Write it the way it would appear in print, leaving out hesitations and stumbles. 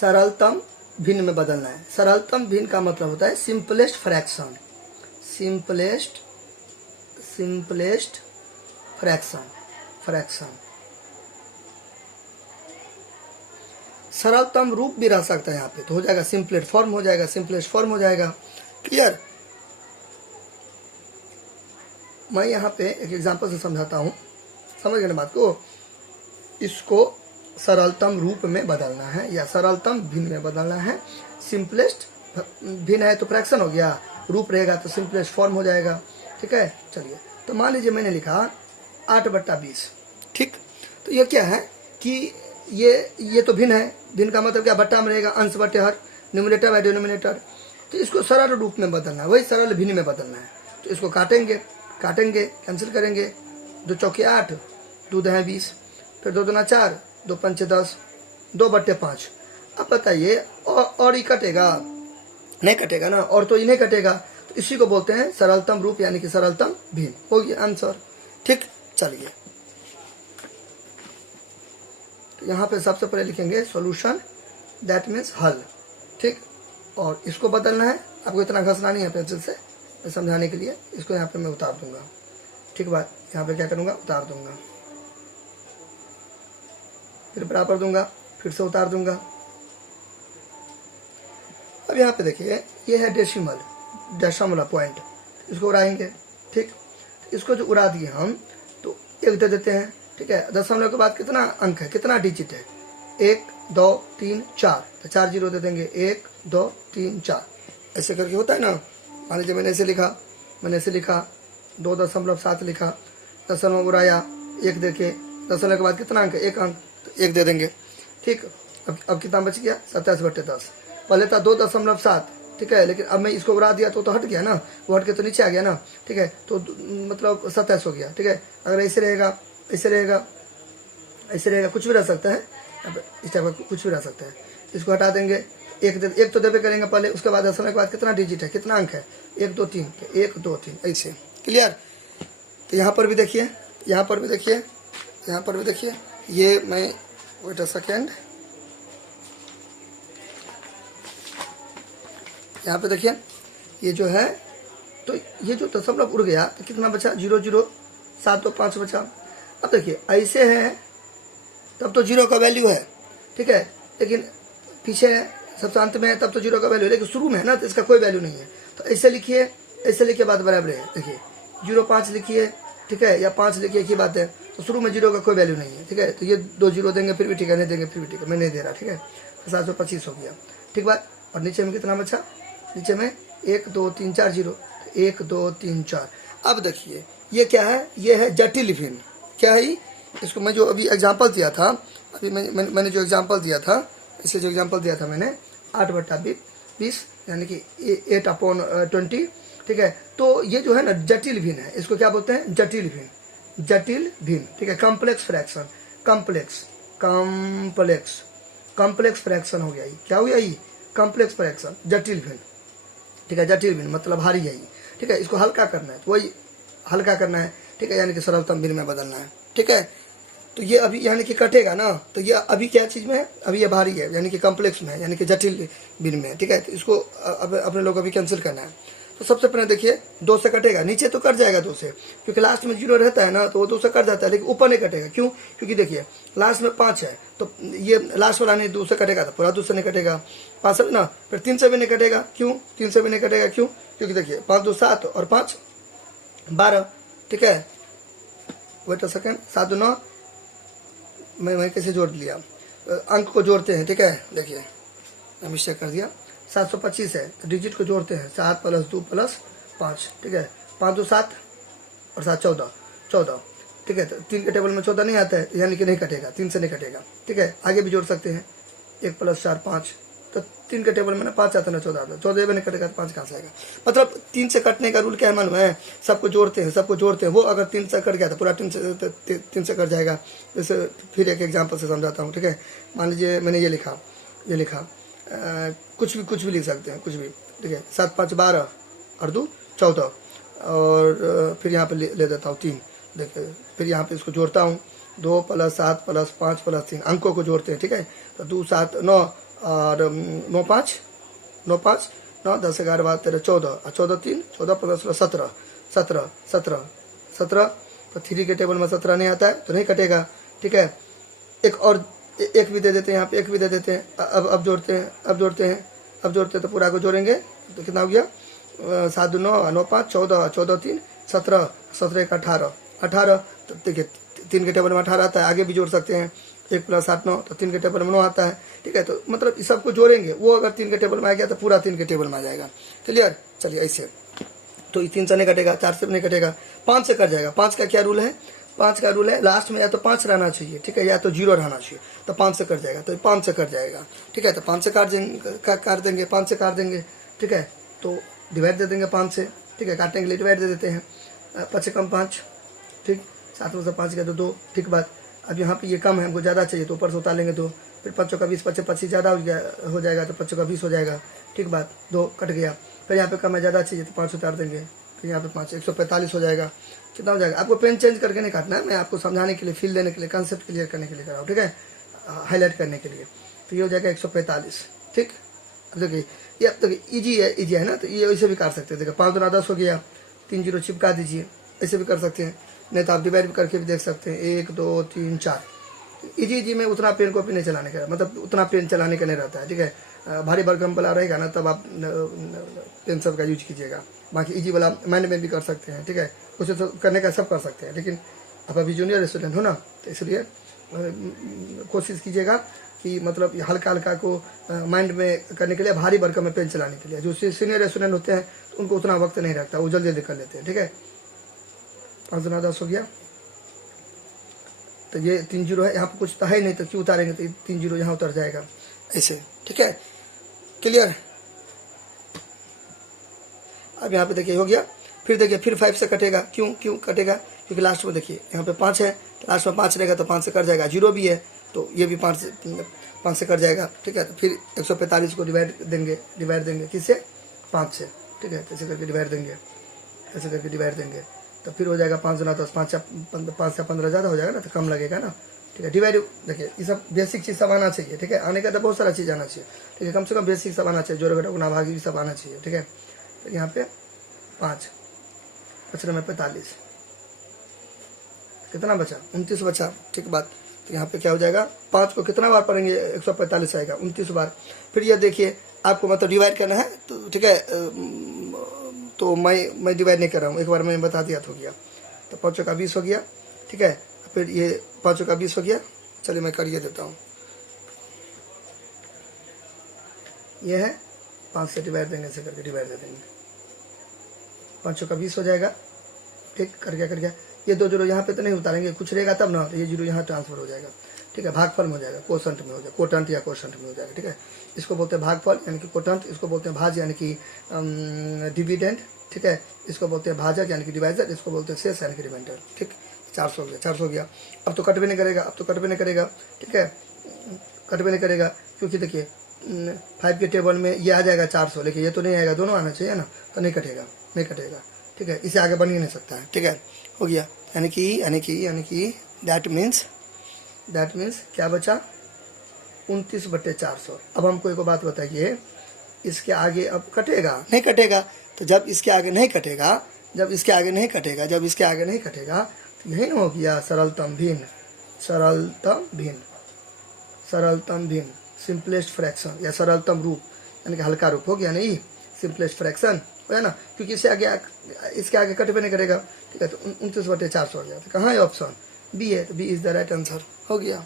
सरलतम भिन्न में बदलना है। सरलतम भिन्न का मतलब होता है सिंपलेस्ट फ्रैक्शन, सिंपलेस्ट फ्रैक्शन। सरलतम रूप भी रह सकता है यहाँ पे, तो हो जाएगा सिंपलेस्ट फॉर्म हो जाएगा। क्लियर? मैं यहाँ पे एक एग्जांपल से समझाता हूँ, समझ गए बात को। इसको सरलतम रूप में बदलना है या सरलतम भिन्न में बदलना है। सिंपलेस्ट भिन्न है तो फ्रैक्शन हो गया, रूप रहेगा तो सिंपलेस्ट फॉर्म हो जाएगा। ठीक है, चलिए। तो मान लीजिए मैंने लिखा 8/20। ठीक, तो ये क्या है कि ये तो भिन्न है। भिन्न का मतलब क्या, बट्टा में रहेगा अंश बटे हर, न्यूमरेटर बाय डिनोमिनेटर। तो इसको सरल रूप में बदलना है, वही सरल भिन्न में बदलना है। तो इसको काटेंगे, कैंसिल करेंगे। 2 चौके 8, 2 दहें 20, फिर 2 दूना 4, 2 पंचे 10, 2/5। अब बताइए और ये कटेगा? नहीं कटेगा ना, और तो ये नहीं कटेगा। तो इसी को बोलते हैं सरलतम रूप यानी कि सरलतम भिन्न। हो गया आंसर। ठीक, चलिए। तो यहाँ पे सबसे पहले लिखेंगे सॉल्यूशन, दैट मीन्स हल। ठीक, और इसको बदलना है। आपको इतना घसना नहीं है पेंसिल से, समझाने के लिए। इसको यहाँ पे मैं उतार दूंगा। ठीक बात, यहाँ पे क्या करूँगा, उतार दूंगा, फिर बराबर दूंगा, फिर से उतार दूंगा। अब यहाँ पे देखिए, ये है दशमलव पॉइंट, इसको उड़ाएंगे। ठीक, इसको जो उड़ा दिए हम, तो 1 दे देते हैं। ठीक है, दशमलव के बाद कितना अंक है, कितना डिजिट है? 1 2 3 4, तो 4 जीरो दे देंगे। 1 2 3 4 ऐसे करके होता है ना। मान लीजिए मैंने ऐसे लिखा 2.7 लिखा, दशमलव उड़ाया, 1 देके, दशमलव के बाद कितना अंक है, 1 अंक, तो 1 दे देंगे। ठीक, अब कितना बच गया, 27/10। पहले था 2.7। ठीक है, लेकिन अब मैं इसको उड़ा दिया तो हट गया ना, वो हट के तो नीचे आ गया ना। ठीक है, तो मतलब 27 हो गया। ठीक है, अगर ऐसे रहेगा, कुछ भी रह सकता है, इस टाइप का कुछ भी रह सकता है। इसको हटा देंगे, 1 तो देवे करेंगे पहले, उसके बाद दशमलव के बाद कितना डिजिट है, कितना अंक है, 1 2 3, 1 2 3 ऐसे। क्लियर? तो यहाँ पर भी देखिए, ये मैं वेट अ सेकेंड, यहाँ पे देखिए, ये जो है, तो ये जो दशमलव उड़ गया तो कितना बचा, 0 0 7 2 5 बचा। अब देखिए ऐसे है तब तो 0 का वैल्यू है। ठीक है, लेकिन पीछे सबसे अंत में है तब तो 0 का वैल्यू है, लेकिन शुरू में है ना, तो इसका कोई वैल्यू नहीं है। तो ऐसे लिखिए, बात बराबर है। देखिए 0 5 लिखिए, ठीक है, या 5 लिखिए, एक ही बात है। तो शुरू में 0 का कोई वैल्यू नहीं है। ठीक है, तो ये 2 0 देंगे फिर भी ठीक है, नहीं देंगे फिर भी ठीक है, मैं नहीं दे रहा। ठीक है, तो 725 हो गया। ठीक बात। और नीचे में कितना बचा, नीचे में 1 2 3 4 0, 1 2 3 4। अब देखिए ये क्या है, ये है जटिल भिन्न। क्या है? इसको मैं जो अभी एग्जांपल दिया था, मैंने जो एग्जांपल दिया था, इसे जो एग्जांपल दिया था मैंने 8/20 यानी कि 8/20। ठीक है, तो ये जो है ना जटिल भिन्न है। इसको क्या बोलते हैं, जटिल भिन्न। ठीक है, कॉम्प्लेक्स फ्रैक्शन, कॉम्प्लेक्स फ्रैक्शन हो गया। ये क्या हो गया, ये कॉम्प्लेक्स फ्रैक्शन, जटिल भिन्न। ठीक है, जटिल भिन्न मतलब भारी है ये। ठीक है, इसको हल्का करना है, तो वही हल्का करना है। ठीक है, यानी कि सरलतम भिन्न में बदलना है। ठीक है, तो ये अभी यानी कि कटेगा ना, तो ये अभी क्या चीज़ में है, अभी ये भारी है यानी कि कॉम्प्लेक्स में है, यानी कि जटिल भिन्न में है। ठीक है, तो इसको अपने लोग अभी कैंसिल करना है। तो सबसे पहले देखिए 2 से कटेगा, नीचे तो कट जाएगा 2 से, क्योंकि लास्ट में 0 रहता है ना, तो वो 2 से कट जाता है, लेकिन ऊपर नहीं कटेगा। क्यों? क्योंकि देखिए लास्ट में 5 है, तो ये लास्ट वाला नहीं 2 से कटेगा, तो पूरा 2 से नहीं कटेगा, 5 से ना, फिर 3 से भी नहीं कटेगा। क्यों 3 से भी नहीं कटेगा? क्यों? क्योंकि देखिए 5 2 7 और 5 12। ठीक है, वेट अ सेकेंड, 7 2 9, मैं कैसे जोड़ लिया, अंक को जोड़ते हैं। ठीक है, देखिए मैं मिस्टेक कर दिया, 725 है, तो डिजिट को जोड़ते हैं, 7 + 2 + 5। ठीक है, 5 2 7 और 7 14। ठीक है, तो 3 के टेबल में 14 नहीं आता है, यानी कि नहीं कटेगा, 3 से नहीं कटेगा। ठीक है, आगे भी जोड़ सकते हैं, 1 + 4 5, तो 3 के टेबल में ना 5 आता है ना 14 आता है, 14 भी नहीं कटेगा तो 5 कहाँ से आएगा। मतलब 3 से कटने का रूल क्या है मालूम है, सबको जोड़ते हैं। वो अगर 3 से कट गया तो पूरा 3 से कट जाएगा। जैसे फिर एक एग्जाम्पल से समझाता हूँ। ठीक है, मान लीजिए मैंने ये लिखा कुछ भी लिख सकते हैं, कुछ भी। ठीक है, 7 5 12 और 2 14, और फिर यहाँ पे ले देता हूँ 3। देखिए फिर यहाँ पे इसको जोड़ता हूँ, 2 + 7 + 5 + 3, अंकों को जोड़ते हैं। ठीक है, तो 2 7 9 और 9 5 9 5 9 10 11 12 13 14 और 14 3 14 15 16 17 17 17 17 तो 3 के टेबल में 17 नहीं आता है तो नहीं कटेगा। ठीक है, एक और एक भी दे देते हैं, यहाँ पे एक भी दे देते हैं। अब जोड़ते हैं, अब जोड़ते हैं तो पूरा को जोड़ेंगे तो कितना हो गया 7 2 9 9 5 14 14 3 17 17 1 18 18 तो देखिए 3 के टेबल में 18 आता है। आगे भी जोड़ सकते हैं 1 + 8 9 तो 3 के टेबल में 9 आता है। ठीक है, तो मतलब इस सबको जोड़ेंगे, वो अगर 3 के टेबल में आ गया तो पूरा 3 के टेबल में आ जाएगा। क्लियर, चलिए ऐसे तो 3 से नहीं कटेगा, 4 से नहीं कटेगा, 5 से कट जाएगा। 5 का क्या रूल है, 5 का रूल है लास्ट में या तो 5 रहना चाहिए, ठीक है, या तो 0 रहना चाहिए, तो 5 से कट जाएगा, तो 5 से कट जाएगा। ठीक है, तो 5 से काट देंगे 5 से काट देंगे। ठीक है, तो डिवाइड दे देंगे 5 से। ठीक है, काटने के लिए डिवाइड दे देते हैं 5 से कम 5। ठीक, 7 में से 5 गया तो 2। ठीक बात, अब यहाँ पे ये कम है, हमको ज़्यादा चाहिए तो ऊपर से उतारेंगे 2, फिर 5 का 20 25 25 ज़्यादा हो जाएगा तो 5 का 20 हो जाएगा। ठीक बात, 2 कट गया। फिर यहाँ पे कम है, ज़्यादा चाहिए तो 5 उतार देंगे, फिर यहाँ पे 5 145 हो जाएगा। कितना हो जाएगा, आपको पेन चेंज करके नहीं काटना है, मैं आपको समझाने के लिए, फील देने के लिए, कंसेप्ट क्लियर करने के लिए कर रहा हूँ। ठीक है, हाईलाइट करने के लिए। तो ये हो जाएगा 145। ठीक, अब देखिए ये अब तक ईजी है ना, तो ये वैसे भी काट सकते हैं। देखिए 5 2 10 हो गया, 3 0 चिपका दीजिए, ऐसे भी कर सकते हैं, नहीं तो आप डिवाइड करके भी देख सकते हैं। 1 2 3 4 इजी में उतना पेन कॉपी नहीं चलाने का, मतलब उतना पेन चलाने का नहीं रहता है। ठीक है, भारी भरकम वाला रहेगा ना तब आप पेन सब का यूज कीजिएगा। बाकी इजी वाला माइंड में भी कर सकते हैं। ठीक है, उसे तो करने का सब कर सकते हैं, लेकिन आप अभी जूनियर स्टूडेंट हो ना, तो इसलिए कोशिश कीजिएगा कि मतलब हल्का हल्का को माइंड में करने के लिए, भारी भरकम में पेन चलाने के लिए। जो सीनियर स्टूडेंट होते हैं तो उनको उतना वक्त नहीं रखता, वो जल्दी जल्दी कर लेते हैं। ठीक है, 5 2 10 हो गया, तो ये 3 0 है, यहाँ पर कुछ तो है नहीं तो क्यों उतारेंगे, तो 3 0 यहाँ उतर जाएगा ऐसे। ठीक है, क्लियर। अब यहाँ पे देखिए हो गया, फिर देखिए फिर 5 से कटेगा। क्यों कटेगा, क्योंकि लास्ट में देखिए यहाँ पे 5 है, तो लास्ट में 5 रहेगा तो 5 से कट जाएगा। 0 भी है तो ये भी 5 से कट जाएगा। ठीक है, तो फिर 145 को डिवाइड देंगे किससे, 5 से। ठीक है, ऐसे करके डिवाइड देंगे, तो फिर हो जाएगा 5 2 10 5 से 15 ज़्यादा हो जाएगा ना, तो कम लगेगा ना। ठीक है, डिवाइड देखिए ये सब बेसिक चीज़ सब आना चाहिए। ठीक है, आने का तो बहुत सारा चीज़ आना चाहिए। ठीक है, कम से कम बेसिक सब आना चाहिए, जोड़ घटाव गुणा भागी भी सब आना चाहिए। ठीक है, तो यहाँ पे 5 5 में 45 कितना बचा, 29 बचा। ठीक बात, तो यहाँ पे क्या हो जाएगा, 5 को कितना बार पढ़ेंगे, 145 आएगा 29 बार। फिर ये देखिए आपको मतलब डिवाइड करना है, तो ठीक है, तो मैं डिवाइड नहीं कर रहा हूँ, एक बार मैंने बता दिया तो हो गया। तो 5 का 20 हो गया। ठीक है, फिर ये 5 का 20 हो गया। चलिए मैं करिए देता हूँ, ये है 5 से डिवाइड देंगे, ऐसे करके डिवाइड दे देंगे, 5 का 20 हो जाएगा। ठीक, कर गया। ये 2 0 यहाँ पे तो नहीं उतारेंगे, कुछ रहेगा तब ना, तो ये 0 यहाँ ट्रांसफर हो जाएगा। ठीक है, भागफल में हो जाएगा, कोशंट में हो जाएगा, कोटंट या कोशंट में हो जाएगा। ठीक है, इसको बोलते हैं भागफल यानी कि कोटंट, इसको बोलते हैं भाज यानी कि डिविडेंड। ठीक है, इसको बोलते हैं भाजक यानी कि डिवाइजर, इसको बोलते हैं शेष यानी कि रिमाइंडर। ठीक, 400 हो गया। अब तो कट भी नहीं करेगा, ठीक है, कट भी नहीं करेगा, क्योंकि देखिए 5 के टेबल में ये आ जाएगा 400, लेकिन ये तो नहीं आएगा, दोनों आना चाहिए ना, तो नहीं कटेगा। ठीक है, इसे आगे बन ही नहीं सकता है। ठीक है, हो गया, यानी कि दैट मीन्स क्या बचा, 29/400। अब हमको एक बात बताइए, इसके आगे अब कटेगा नहीं कटेगा, तो जब इसके आगे नहीं कटेगा तो यही ना हो गया सरलतम भिन्न सिंपलेस्ट फ्रैक्शन या सरलतम रूप, यानी कि हल्का रूप हो गया नहीं, सिंपलेस्ट फ्रैक्शन हो गया ना, क्योंकि इसके आगे कट भी नहीं करेगा। ठीक है, तो 29/400 हो गया। तो कहाँ है ऑप्शन, बी है, तो B is the right answer, हो गया।